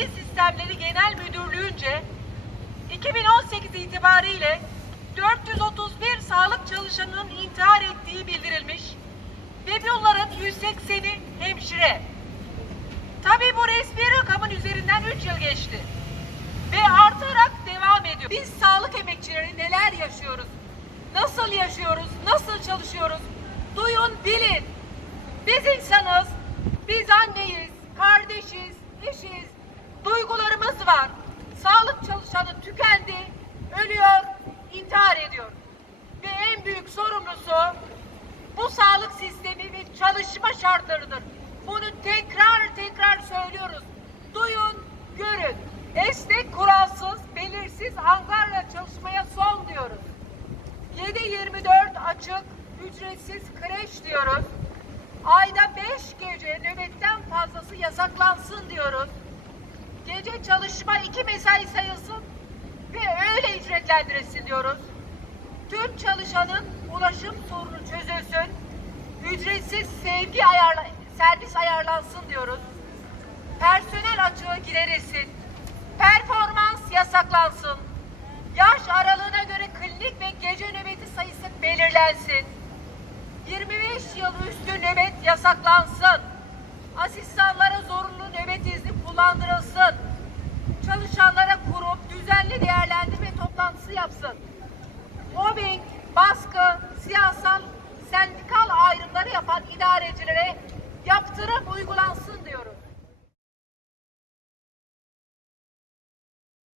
Bilgi Sistemleri Genel Müdürlüğü'nce 2018 itibariyle 431 sağlık çalışanının intihar ettiği bildirilmiş ve bunların 180'i hemşire. Tabii bu resmi rakamın üzerinden 3 yıl geçti ve artarak devam ediyor. Biz sağlık emekçileri neler yaşıyoruz? Nasıl yaşıyoruz? Nasıl çalışıyoruz? Duyun, bilin. Biz insanız. Var. Sağlık çalışanı tükendi, ölüyor, intihar ediyor. Ve en büyük sorumlusu bu sağlık sistemi ve çalışma şartlarıdır. Bunu tekrar tekrar söylüyoruz. Duyun, görün. Esnek, kuralsız, belirsiz angarya çalışmaya son diyoruz. 7-24 açık, ücretsiz kreş diyoruz. Ayda 5 gece nöbetten fazlası yasaklansın diyoruz. Gece çalışma 2 mesai sayılsın ve öyle ücretlendirilsin diyoruz. Tüm çalışanın ulaşım sorunu çözülsün. Ücretsiz sevgi ayarla servis ayarlansın diyoruz. Personel açığı giderilsin. Performans yasaklansın. Yaş aralığına göre klinik ve gece nöbeti sayısı belirlensin. 25 yıl üstü nöbet yasaklansın. Asistanlara zorunlu nöbet izni kullandırılsın. Yapsın. Mobbing, baskı, siyasal, sendikal ayrımları yapan idarecilere.